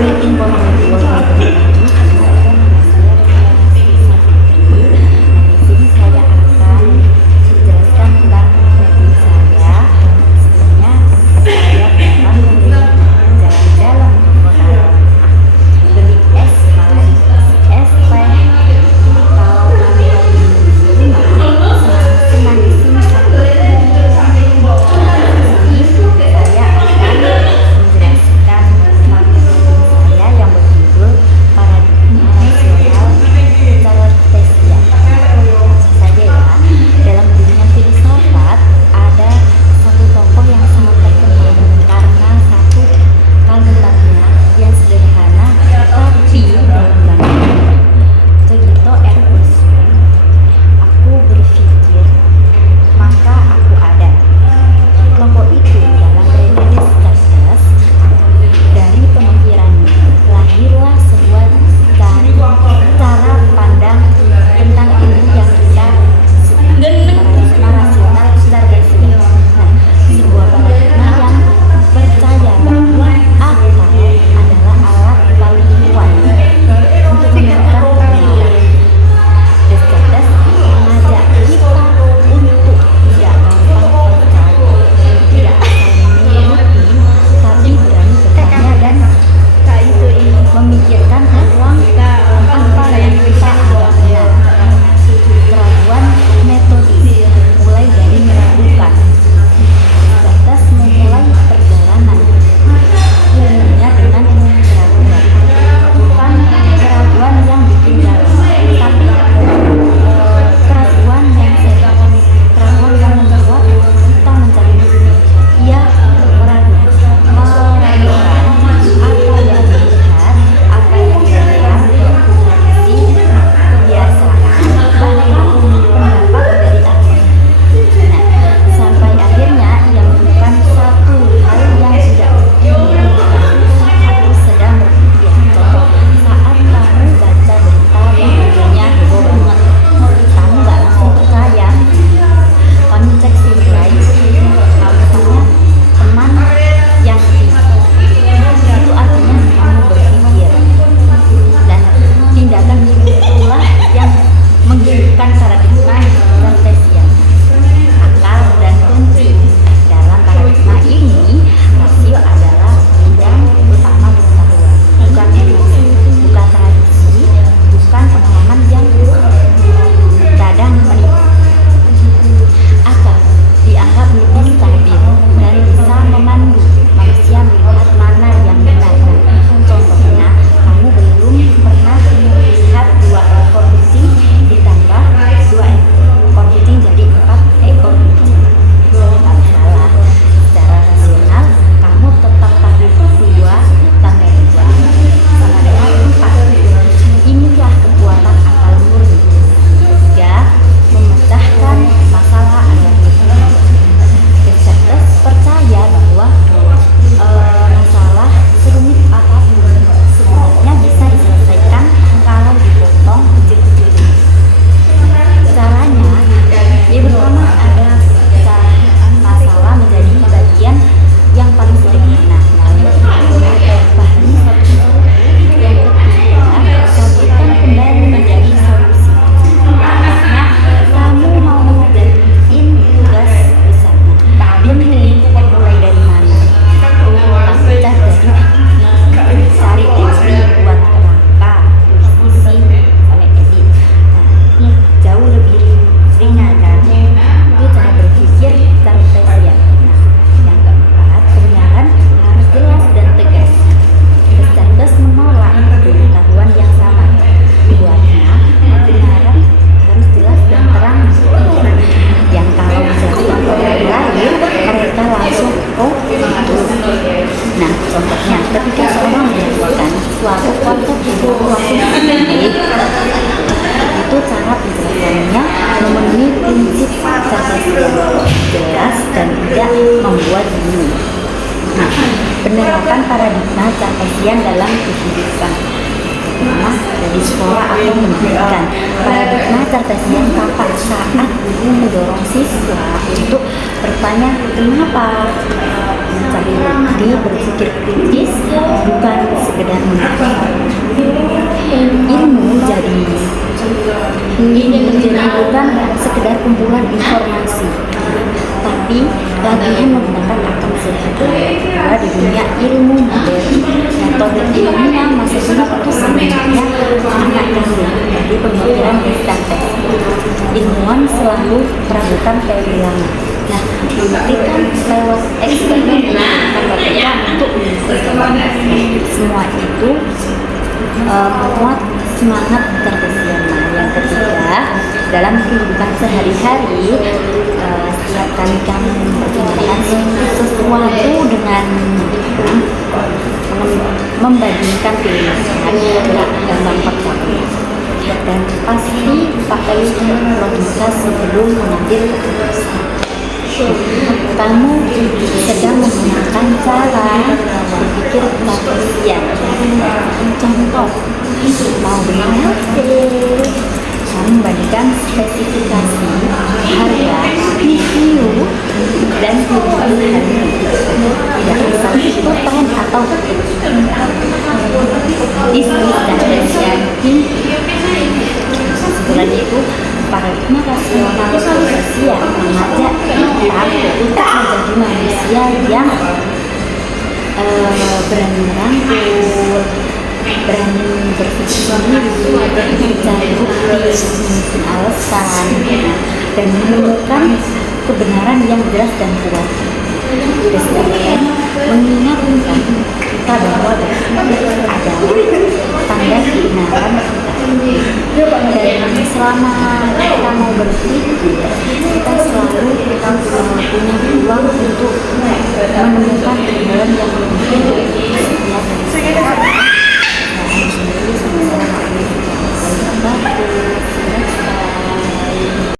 waiting for my work. jelas dan tidak membuat bingung. Nah, penerapan paradigma Cartesian dalam kehidupan, terutama dari sekolah atau pendidikan. Paradigma Cartesian tepat saat guru mendorong siswa untuk bertanya kenapa. mencari bukti, berpikir kritis, bukan sekedar menghafal. Ilmu jadi bukan sekedar kumpulan informasi, tapi latihan menggunakan akal sehat. Karena di dunia ilmu modern, metode ilmiah masih belum itu sebenarnya anak kandung dari pemikiran distantes. Ilmuwan selalu meragukan teori lama. Nah, membuktikan lewat eksperimen mereka untuk membuktikan semua itu memuat semangat keterbukaan. Yang ketiga, dalam kehidupan sehari-hari, setiap kali kami mempertimbangkan sesuatu dengan membandingkan pilihan, gampang percaya, dan pasti pakai logika sebelum mengambil keputusan. Kamu sedang menggunakan cara berpikir Cartesian. Contoh, mau beli HP, kamu membandingkan spesifikasi, harga, review, dan pilihan harga. Tidak asal itu tren atau bisnis Cartesian sebenarnya itu paradigma rasional sosial mengajak kita untuk menjadi manusia yang berani merangkul, berani berpikir sendiri, mencari bukti, menyusun alasan, dan menemukan kebenaran yang jelas dan kuat. Descartes mengingatkan kita bahwa adalah tanda kebenaran kita. Dan selama kita mau berpikir, kita selalu punya peluang untuk menemukan kebenaran yang lebih